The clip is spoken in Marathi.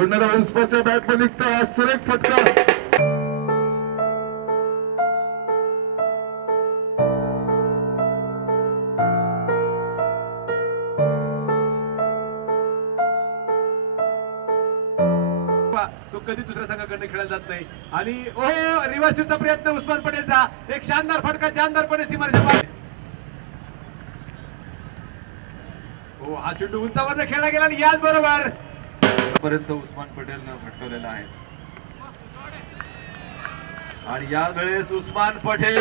उडणारा उस्मानच्या बॅट मध्ये निघतो हा सुरेख फटका. तो कधी दुसऱ्या संघाकडे खेळला जात नाही आणि रिव्हर्सचा प्रयत्न उस्मान पटेलचा एक शानदार फटका जानदारपणे सीमारेषा पार. हा चेंडू उंचावर खेळला गेला आणि याच बरोबर पर्यंत उस्मान पटेलनं फटकवलेला आहे आणि यावेळेस उस्मान पटेल